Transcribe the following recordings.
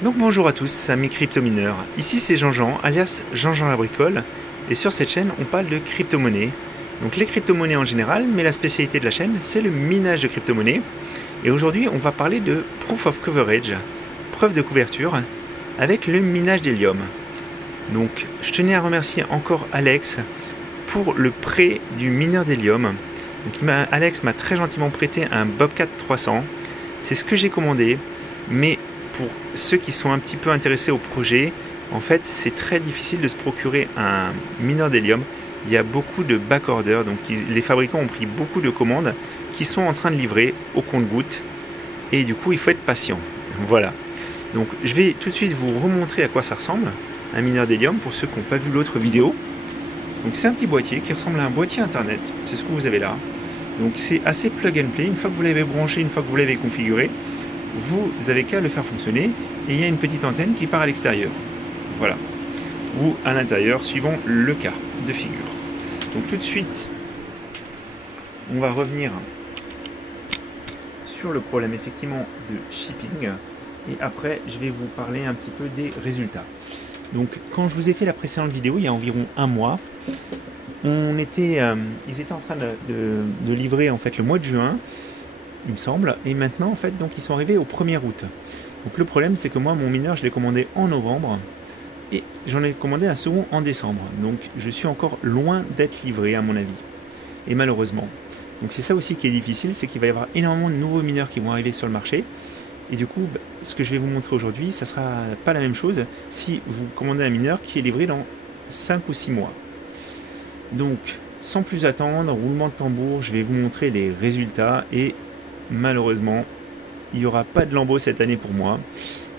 Donc bonjour à tous, amis crypto-mineurs. Ici c'est Jean-Jean, alias Jean-Jean la bricole, et sur cette chaîne on parle de crypto-monnaies. Donc les crypto-monnaies en général, mais la spécialité de la chaîne c'est le minage de crypto-monnaies. Et aujourd'hui on va parler de Proof of Coverage, preuve de couverture, avec le minage d'hélium. Donc je tenais à remercier encore Alex pour le prêt du mineur d'hélium. Donc Alex m'a très gentiment prêté un Bobcat 300, c'est ce que j'ai commandé, mais pour ceux qui sont un petit peu intéressés au projet, en fait, c'est très difficile de se procurer un mineur d'hélium. Il y a beaucoup de backorders, donc les fabricants ont pris beaucoup de commandes qui sont en train de livrer au compte-gouttes. Et du coup, il faut être patient. Voilà. Donc, je vais tout de suite vous remontrer à quoi ça ressemble, un mineur d'hélium, pour ceux qui n'ont pas vu l'autre vidéo. Donc, c'est un petit boîtier qui ressemble à un boîtier internet. C'est ce que vous avez là. Donc, c'est assez plug and play. Une fois que vous l'avez branché, une fois que vous l'avez configuré, vous avez qu'à le faire fonctionner et il y a une petite antenne qui part à l'extérieur, voilà, ou à l'intérieur suivant le cas de figure. Donc tout de suite on va revenir sur le problème effectivement de shipping et après je vais vous parler un petit peu des résultats. Donc quand je vous ai fait la précédente vidéo il y a environ un mois, ils étaient en train de livrer en fait le mois de juin, il me semble, et maintenant en fait donc ils sont arrivés au 1er août. Donc le problème c'est que moi mon mineur je l'ai commandé en novembre et j'en ai commandé un second en décembre, donc je suis encore loin d'être livré à mon avis, et malheureusement. Donc c'est ça aussi qui est difficile, c'est qu'il va y avoir énormément de nouveaux mineurs qui vont arriver sur le marché, et du coup ce que je vais vous montrer aujourd'hui ça sera pas la même chose si vous commandez un mineur qui est livré dans 5 ou 6 mois. Donc sans plus attendre, roulement de tambour, je vais vous montrer les résultats et malheureusement, il n'y aura pas de lambeau cette année pour moi.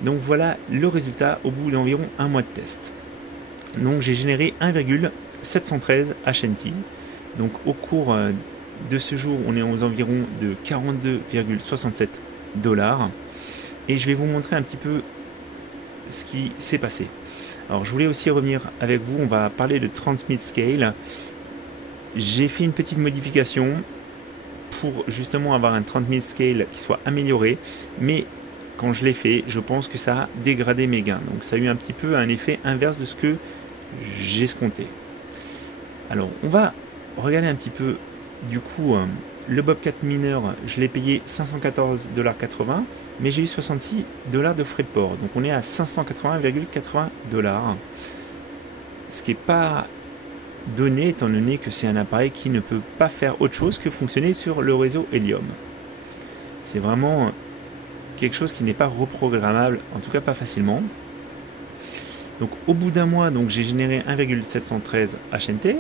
Donc voilà le résultat au bout d'environ un mois de test. Donc j'ai généré 1,713 HNT. Donc au cours de ce jour, on est aux environs de 42,67 $. Et je vais vous montrer un petit peu ce qui s'est passé. Alors je voulais aussi revenir avec vous, on va parler de Transmit Scale. J'ai fait une petite modification pour justement avoir un Transmit Scale qui soit amélioré, mais quand je l'ai fait, je pense que ça a dégradé mes gains. Donc ça a eu un petit peu un effet inverse de ce que j'escomptais. Alors on va regarder un petit peu du coup le Bobcat mineur, je l'ai payé 514,80 $, mais j'ai eu 66 $ de frais de port. Donc on est à 580,80 $. Ce qui n'est pas donné étant donné que c'est un appareil qui ne peut pas faire autre chose que fonctionner sur le réseau Hélium. C'est vraiment quelque chose qui n'est pas reprogrammable, en tout cas pas facilement. Donc au bout d'un mois, j'ai généré 1,713 HNT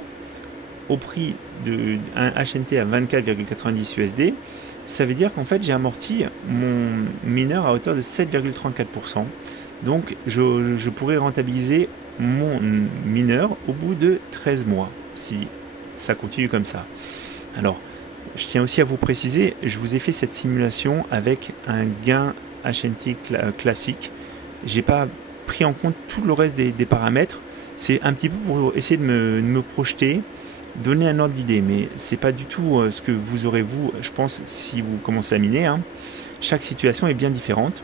au prix de un HNT à 24,90 USD. Ça veut dire qu'en fait j'ai amorti mon mineur à hauteur de 7,34%. Donc je pourrais rentabiliser mon mineur au bout de 13 mois, si ça continue comme ça. Alors, je tiens aussi à vous préciser, je vous ai fait cette simulation avec un gain HNT classique. J'ai pas pris en compte tout le reste des paramètres. C'est un petit peu pour essayer de me projeter, donner un ordre d'idée, mais c'est pas du tout ce que vous aurez vous, je pense, si vous commencez à miner. Chaque situation est bien différente.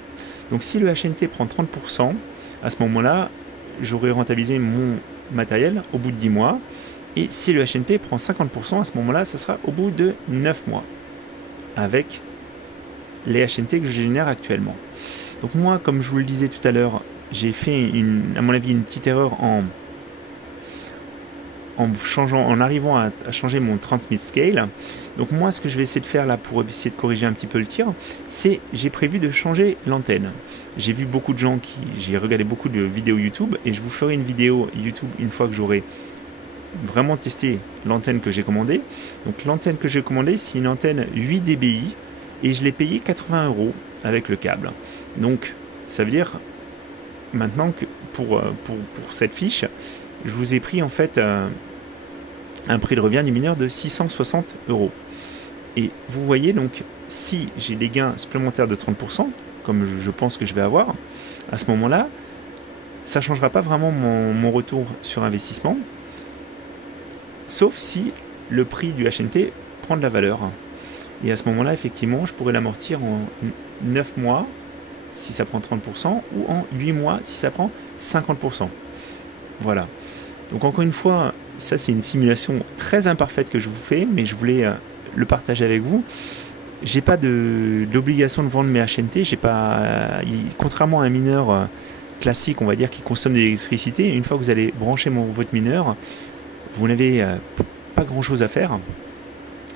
Donc si le HNT prend 30%, à ce moment-là, j'aurai rentabilisé mon matériel au bout de 10 mois. Et si le HNT prend 50%, à ce moment-là, ça sera au bout de 9 mois. Avec les HNT que je génère actuellement. Donc moi, comme je vous le disais tout à l'heure, j'ai fait, à mon avis, une petite erreur en arrivant à changer mon Transmit Scale. Donc moi ce que je vais essayer de faire là pour essayer de corriger un petit peu le tir, c'est j'ai prévu de changer l'antenne. J'ai vu beaucoup de gens j'ai regardé beaucoup de vidéos YouTube et je vous ferai une vidéo YouTube une fois que j'aurai vraiment testé l'antenne que j'ai commandée. Donc l'antenne que j'ai commandée, c'est une antenne 8 dBi et je l'ai payé 80 € avec le câble. Donc ça veut dire maintenant que pour cette fiche, je vous ai pris en fait un prix de revient du mineur de 660 €. Et vous voyez donc, si j'ai des gains supplémentaires de 30%, comme je pense que je vais avoir, à ce moment-là, ça ne changera pas vraiment mon retour sur investissement, sauf si le prix du HNT prend de la valeur. Et à ce moment-là, effectivement, je pourrais l'amortir en 9 mois si ça prend 30%, ou en 8 mois si ça prend 50%. Voilà. Donc encore une fois, ça c'est une simulation très imparfaite que je vous fais, mais je voulais le partager avec vous. J'ai pas d'obligation de vendre mes HNT, j'ai pas, contrairement à un mineur classique, on va dire, qui consomme de l'électricité, une fois que vous allez brancher votre mineur, vous n'avez pas grand chose à faire.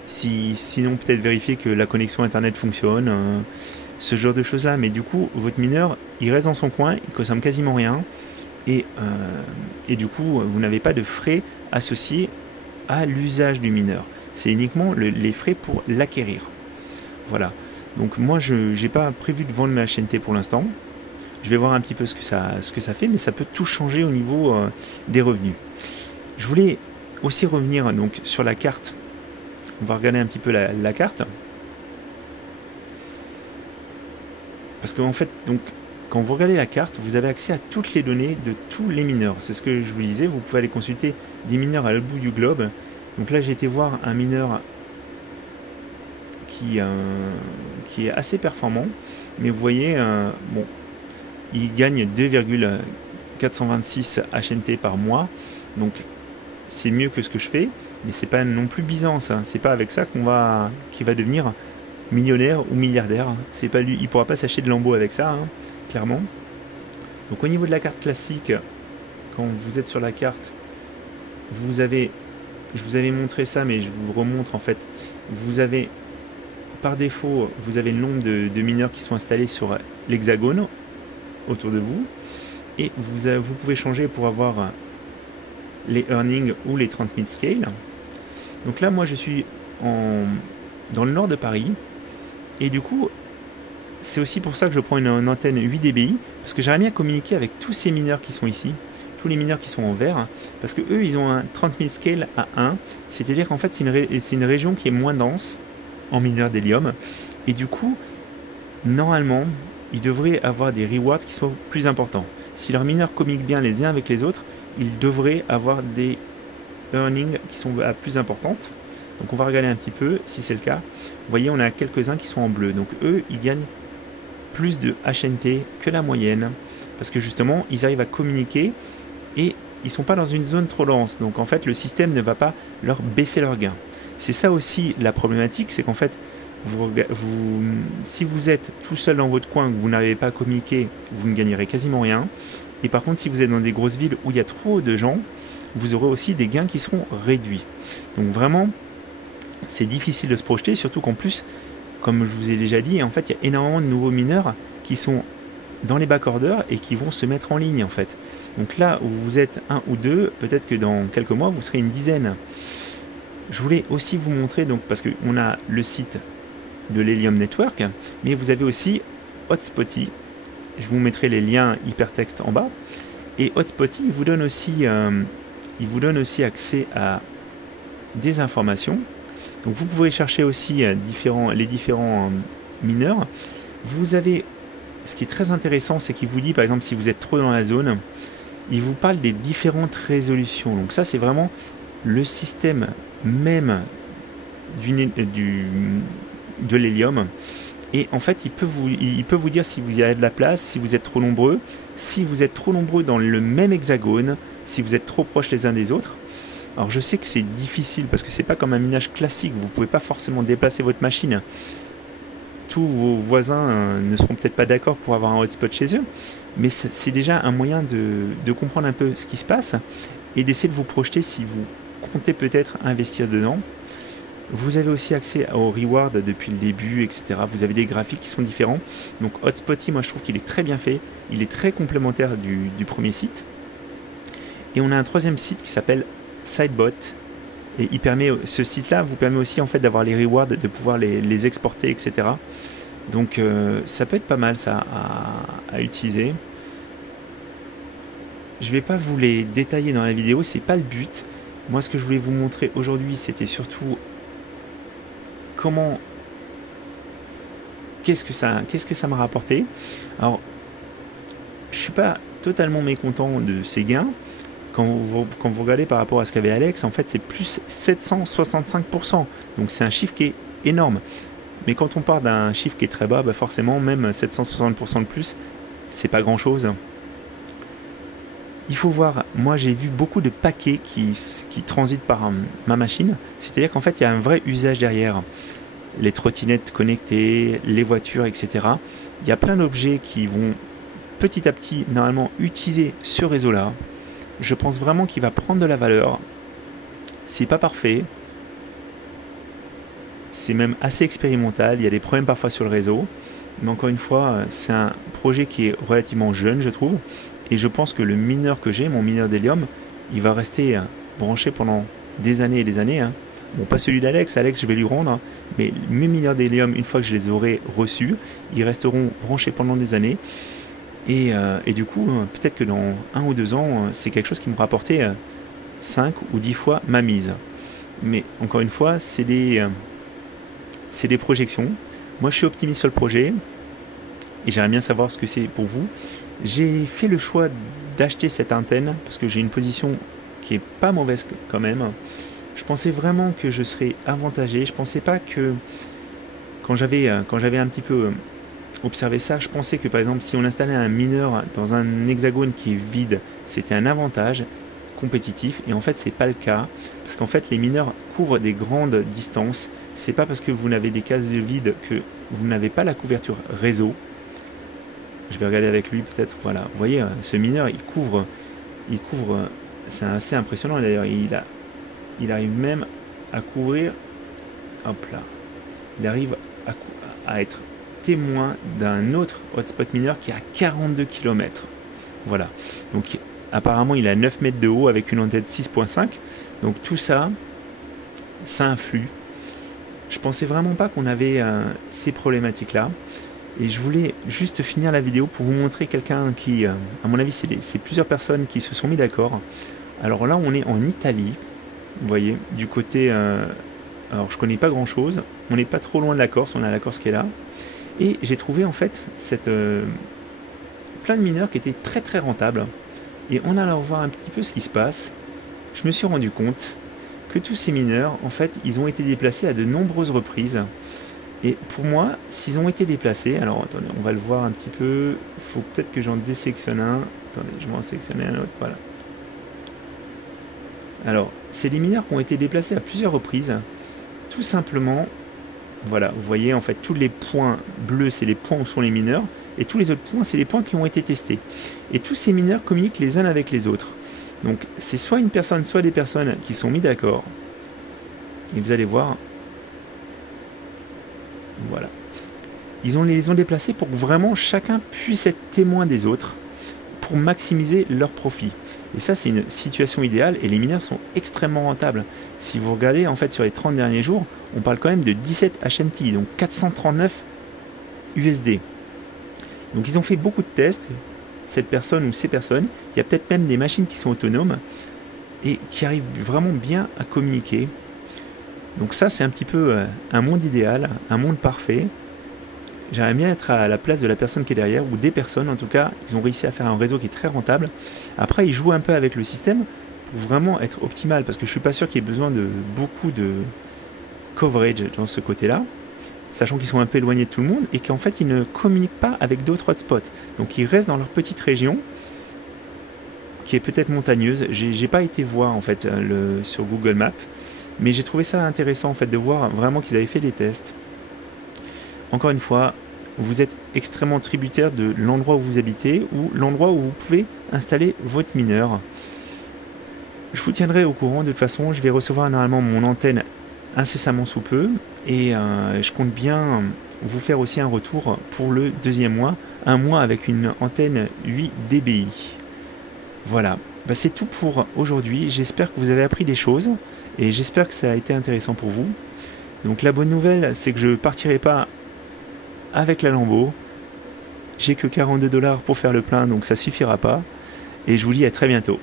Sinon peut-être vérifier que la connexion internet fonctionne, ce genre de choses là, mais du coup votre mineur il reste dans son coin, il consomme quasiment rien, et du coup vous n'avez pas de frais associés à l'usage du mineur, c'est uniquement les frais pour l'acquérir. Voilà, donc moi je n'ai pas prévu de vendre ma HNT pour l'instant, je vais voir un petit peu ce que ça fait, mais ça peut tout changer au niveau des revenus. Je voulais aussi revenir donc sur la carte. On va regarder un petit peu la carte. Parce qu'en fait, donc, quand vous regardez la carte, vous avez accès à toutes les données de tous les mineurs. C'est ce que je vous disais, vous pouvez aller consulter des mineurs à l'autre bout du globe. Donc là, j'ai été voir un mineur qui est assez performant. Mais vous voyez, bon, il gagne 2,426 HNT par mois. Donc c'est mieux que ce que je fais. Mais c'est pas non plus Byzance, hein. C'est pas avec ça qu'il va devenir millionnaire ou milliardaire. C'est pas lui, il pourra pas s'acheter de lambeaux avec ça, hein, clairement. Donc au niveau de la carte classique, quand vous êtes sur la carte, je vous avais montré ça, mais je vous remontre en fait. Vous avez par défaut, vous avez le nombre de mineurs qui sont installés sur l'hexagone autour de vous, et vous pouvez changer pour avoir les earnings ou les transmit scale. Donc là moi je suis dans le nord de Paris, et du coup c'est aussi pour ça que je prends une antenne 8 dBi, parce que j'aimerais bien communiquer avec tous ces mineurs qui sont ici, tous les mineurs qui sont en vert, parce que eux ils ont un transmit scale à 1, c'est à dire qu'en fait c'est une région qui est moins dense en mineurs d'hélium, et du coup normalement ils devraient avoir des rewards qui soient plus importants. Si leurs mineurs communiquent bien les uns avec les autres, ils devraient avoir des earnings qui sont plus importantes. Donc on va regarder un petit peu si c'est le cas. Vous voyez, on a quelques-uns qui sont en bleu. Donc eux, ils gagnent plus de HNT que la moyenne, parce que justement, ils arrivent à communiquer et ils sont pas dans une zone trop dense. Donc en fait, le système ne va pas leur baisser leurs gains. C'est ça aussi la problématique, c'est qu'en fait, si vous êtes tout seul dans votre coin, que vous n'arrivez pas à communiquer, vous ne gagnerez quasiment rien. Et par contre, si vous êtes dans des grosses villes où il y a trop de gens, vous aurez aussi des gains qui seront réduits. Donc vraiment, c'est difficile de se projeter, surtout qu'en plus, comme je vous ai déjà dit, en fait, il y a énormément de nouveaux mineurs qui sont dans les backorders et qui vont se mettre en ligne, en fait. Donc là où vous êtes un ou deux, peut-être que dans quelques mois, vous serez une dizaine. Je voulais aussi vous montrer, donc, parce qu'on a le site de l'Helium Network, mais vous avez aussi Hotspotty. Je vous mettrai les liens hypertexte en bas. Et Hotspotty, il vous donne aussi accès à des informations. Donc vous pouvez chercher aussi les différents mineurs. Vous avez, ce qui est très intéressant, c'est qu'il vous dit, par exemple, si vous êtes trop dans la zone, il vous parle des différentes résolutions. Donc ça, c'est vraiment le système même de l'hélium. Et en fait, il peut vous dire si vous y avez de la place, si vous êtes trop nombreux, si vous êtes trop nombreux dans le même hexagone, si vous êtes trop proches les uns des autres. Alors je sais que c'est difficile parce que c'est pas comme un minage classique, vous pouvez pas forcément déplacer votre machine. Tous vos voisins ne seront peut-être pas d'accord pour avoir un hotspot chez eux, mais c'est déjà un moyen de comprendre un peu ce qui se passe et d'essayer de vous projeter si vous comptez peut-être investir dedans. Vous avez aussi accès aux rewards depuis le début, etc. Vous avez des graphiques qui sont différents. Donc Hotspotty, moi je trouve qu'il est très bien fait. Il est très complémentaire du premier site. Et on a un troisième site qui s'appelle Sidebot. Et ce site-là vous permet aussi en fait d'avoir les rewards, de pouvoir les exporter, etc. Donc ça peut être pas mal ça à utiliser. Je ne vais pas vous les détailler dans la vidéo, c'est pas le but. Moi ce que je voulais vous montrer aujourd'hui, c'était surtout qu'est-ce que ça m'a rapporté. Alors je suis pas totalement mécontent de ces gains. Quand vous regardez par rapport à ce qu'avait Alex, en fait c'est plus 765%, donc c'est un chiffre qui est énorme. Mais quand on part d'un chiffre qui est très bas, bah forcément, même 760% de plus, c'est pas grand-chose. Il faut voir, moi j'ai vu beaucoup de paquets qui transitent par ma machine, c'est-à-dire qu'en fait il y a un vrai usage derrière. Les trottinettes connectées, les voitures, etc. Il y a plein d'objets qui vont petit à petit normalement utiliser ce réseau-là. Je pense vraiment qu'il va prendre de la valeur. C'est pas parfait. C'est même assez expérimental. Il y a des problèmes parfois sur le réseau. Mais encore une fois, c'est un projet qui est relativement jeune, je trouve. Et je pense que le mineur que j'ai, mon mineur d'hélium, il va rester branché pendant des années et des années. Bon, pas celui d'Alex. Alex, je vais lui rendre. Mais mes mineurs d'hélium, une fois que je les aurai reçus, ils resteront branchés pendant des années. Et du coup, peut-être que dans 1 ou 2 ans, c'est quelque chose qui me rapportait 5 ou 10 fois ma mise. Mais encore une fois, c'est des projections. Moi, je suis optimiste sur le projet et j'aimerais bien savoir ce que c'est pour vous. J'ai fait le choix d'acheter cette antenne parce que j'ai une position qui est pas mauvaise quand même. Je pensais vraiment que je serais avantagé. Je pensais pas que quand j'avais un petit peu observé ça, je pensais que par exemple si on installait un mineur dans un hexagone qui est vide, c'était un avantage compétitif, et en fait c'est pas le cas parce qu'en fait les mineurs couvrent des grandes distances. C'est pas parce que vous n'avez des cases vides que vous n'avez pas la couverture réseau. Je vais regarder avec lui peut-être. Voilà, vous voyez, ce mineur il couvre, c'est assez impressionnant d'ailleurs. Il arrive même à couvrir, hop là, il arrive à être témoin d'un autre hotspot mineur qui est à 42 km. Voilà, donc apparemment il a 9 mètres de haut avec une antenne 6.5. Donc tout ça, ça influe. Je pensais vraiment pas qu'on avait ces problématiques là. Et je voulais juste finir la vidéo pour vous montrer quelqu'un qui, à mon avis, c'est plusieurs personnes qui se sont mis d'accord. Alors là, on est en Italie, vous voyez, du côté... alors, je connais pas grand-chose. On n'est pas trop loin de la Corse, on a la Corse qui est là. Et j'ai trouvé, en fait, plein de mineurs qui étaient très très rentables. Et en allant voir un petit peu ce qui se passe, je me suis rendu compte que tous ces mineurs, en fait, ils ont été déplacés à de nombreuses reprises. Et pour moi, s'ils ont été déplacés, alors attendez, on va le voir un petit peu, il faut peut-être que j'en désélectionne un, attendez, je vais en sélectionner un autre, voilà. Alors, c'est des mineurs qui ont été déplacés à plusieurs reprises, tout simplement, voilà, vous voyez en fait tous les points bleus, c'est les points où sont les mineurs, et tous les autres points, c'est les points qui ont été testés. Et tous ces mineurs communiquent les uns avec les autres. Donc, c'est soit une personne, soit des personnes qui sont mis d'accord, et vous allez voir... Voilà. Ils les ont déplacés pour que vraiment chacun puisse être témoin des autres pour maximiser leur profit. Et ça, c'est une situation idéale et les mineurs sont extrêmement rentables. Si vous regardez, en fait, sur les 30 derniers jours, on parle quand même de 17 HNT, donc 439 USD. Donc, ils ont fait beaucoup de tests, cette personne ou ces personnes. Il y a peut-être même des machines qui sont autonomes et qui arrivent vraiment bien à communiquer. Donc ça, c'est un petit peu un monde idéal, un monde parfait. J'aimerais bien être à la place de la personne qui est derrière, ou des personnes en tout cas. Ils ont réussi à faire un réseau qui est très rentable. Après, ils jouent un peu avec le système pour vraiment être optimal, parce que je suis pas sûr qu'il y ait besoin de beaucoup de coverage dans ce côté-là, sachant qu'ils sont un peu éloignés de tout le monde, et qu'en fait, ils ne communiquent pas avec d'autres hotspots. Donc ils restent dans leur petite région, qui est peut-être montagneuse. J'ai pas été voir en fait sur Google Maps. Mais j'ai trouvé ça intéressant en fait de voir vraiment qu'ils avaient fait des tests. Encore une fois, vous êtes extrêmement tributaire de l'endroit où vous habitez ou l'endroit où vous pouvez installer votre mineur. Je vous tiendrai au courant de toute façon. Je vais recevoir normalement mon antenne incessamment sous peu. Et je compte bien vous faire aussi un retour pour le 2e mois. Un mois avec une antenne 8 dBi. Voilà. Bah, c'est tout pour aujourd'hui. J'espère que vous avez appris des choses. Et j'espère que ça a été intéressant pour vous. Donc la bonne nouvelle, c'est que je ne partirai pas avec la Lambo. J'ai que 42 $ pour faire le plein, donc ça suffira pas. Et je vous dis à très bientôt.